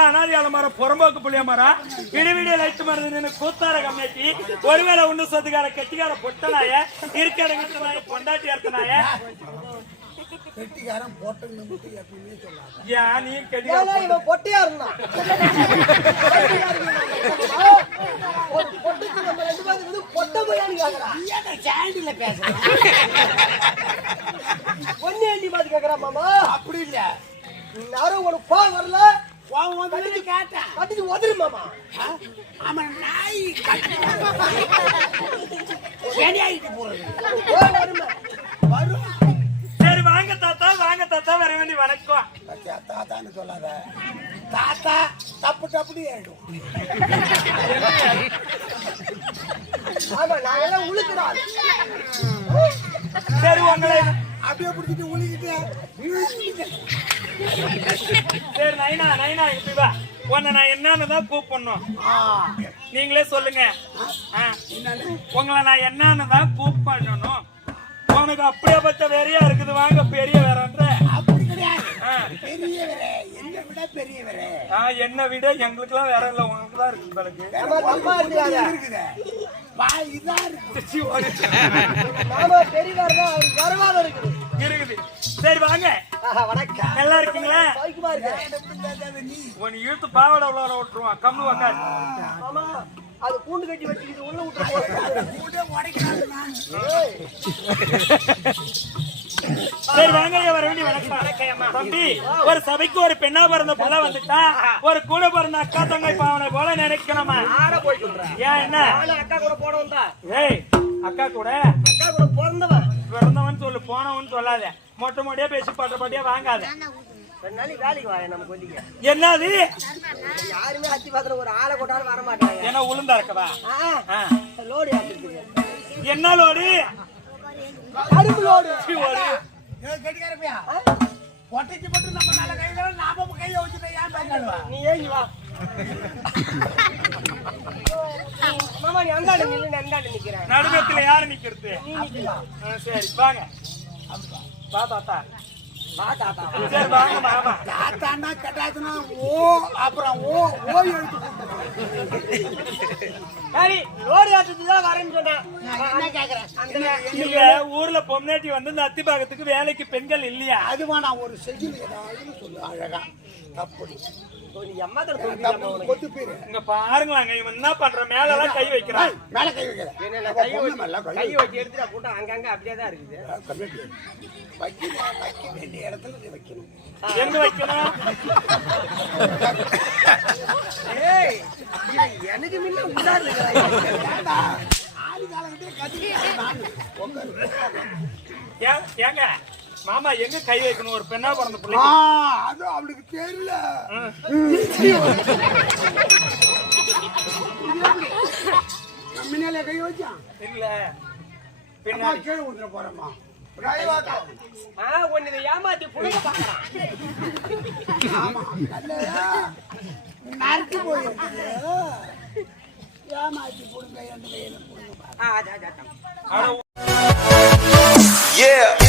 மரம், அனாதியால மரம், புறம்போக்கு புளிய மரம், விடிவிடிய லைட் மருந்து கூத்தார கம்மியாட்டி, ஒருவேளை உண்டு சொத்துக்கார கெட்டிக்கார பொட்டனாய, இருக்கிற நாய பொண்டாட்டி அர்த்தனாய. கெட்டிக்காரன் போட்டன்னு எப்பயுமே சொல்லாத. ஏன் நீ கெட்டிக்கார இவன் பொட்டியா இருந்தான். பொட்டுக்கு நம்ம 2 பேரும் வந்து பொட்ட போயான்னு கேக்குறான். ஏன்டா சாண்டில பேசுற? ஒண்ணு ஏண்டி பாத்து கேக்குறான் மாமா. அப்படி இல்ல. யாரும் உனக்கு கோவம் வரல. கோவம் வந்து கேட்டா. கட்டிட்டு உதறு மாமா. ஆமா நாய் கட்டி. ஏண்டி ஆயிட்டு போறது? கோவம் வருமா? வரும். சரி வாங்க தாத்தா வர வேண்டி வணக்கம். தாத்தான்னு சொல்லாத. தாத்தா தப்பு ஏடும். ஆமா நான் எல்லாம் உழுக்குறான். சரி உங்களை அப்படியே பிடிச்சிட்டு உழுகிட்டு. சரி நைனா இப்படி வா. உன்னை நான் என்னன்னுதான் கூப்பிடணும். நீங்களே சொல்லுங்க. உங்களை நான் என்னன்னுதான் கூப்பிடணும். உனக்கு அப்படியே பத்த வெறியா இருக்குது. வாங்க பெரிய வேறன்ற. அப்படி கிடையாது. பெரியவரே என்னை விட பெரியவரே. என்னை விட எங்களுக்கு எல்லாம் வேற இல்ல, உனக்கு தான் இருக்குது. பிறகு இருக்குது வாய்தான் இருக்குது. மாமா பெரியவரா அவர் வரவாத இருக்குது. சரி வாங்க. வணக்கம். நல்லா இருக்கீங்களா? சௌக்கியமா இருக்கேன். உன் இழுத்து பாவட உள்ள விட்டுருவான். கம்மு உக்காரு. மாமா அது கூண்டு கட்டி வச்சுக்கிட்டு உள்ள விட்டுற போறேன். சரி வாங்க வர வேண்டி வணக்கம். தம்பி ஒரு சபைக்கு ஒரு பெண்ணா பிறந்த புள்ள வந்துட்டா ஒரு கூட பிறந்த அக்கா தங்கை பாவனை போல நினைக்கணுமா? ஏன் என்ன அக்கா கூட போனவன் தான். ஏய் அக்கா கூட பிறந்தவன் சொல்லு, போனவன் சொல்லாத. மொட்டை மொட்டையா பேசி பாட்டியா வாங்காத. வேலைக்கு வரேன் நம்ம கொல்லிங்க. என்னது யாருமே அத்தி பாத்திர ஒரு ஆளை கொண்டாலும் வர மாட்டாங்க. என்ன உளுந்தா இருக்கவா? லோடு இருக்குது. என்ன லோடு? கரும்பு லோடு. கட்டிக்காரப்பியா ஒட்டைக்கு மட்டும் நம்ம மேல கையில நாம கையை வச்சுட்டா ஏன் பேங்காடுவா? நீ ஏங்கி வா மாமா. நீ அந்தாண்டு நில்லு, அந்தாண்டு நிக்கிறேன். நடுக்கத்துல யாரு நிக்கிறது? நீ நிக்கலாம். சரி வாங்க. வா தாத்தா. சரி வாங்க மாமா. தாத்தான்னா கட்டாச்சுன்னா ஓ அப்புறம் ஓ எழுத்து. சரி லோடு ஏற்றத்துதான் வரேன்னு சொன்னேன். என்ன கேக்குறேன்? இல்ல ஊர்ல பொம்னாட்டி வந்து இந்த அத்திபாகத்துக்கு வேலைக்கு பெண்கள் இல்லையா? அதுவா நான் ஒரு செய்தி ஏதாவது சொல்லு அழகா. அப்படி இங்க பாருங்களாங்க, இவன் என்ன பண்ற? மேல எல்லாம் கை வைக்கிறான். மேல கை வைக்கிறேன். கை வச்சு எடுத்துட்டா கூட்டம் அங்கங்க அப்படியே தான் இருக்குது. வைக்க வேண்டிய இடத்துல வைக்கணும். எங்க வைக்கணும்? எனக்கு முன்ன உண்டாரு ஏங்க மாமா எங்க கை வைக்கணும்? ஒரு பெண்ணா பிறந்த பிள்ளை அது அவளுக்கு தெரியல. முன்னாலே கை வச்சான் இல்ல பின்னாடி கீழே ஊத்துற போறமா. ஒன்னு ஏமாத்தி புள்ள பாக்குறான். நறுக்கு போயிருக்கு. ஏமாத்தி புடுங்க 2 கையில புடுங்க. Yeah.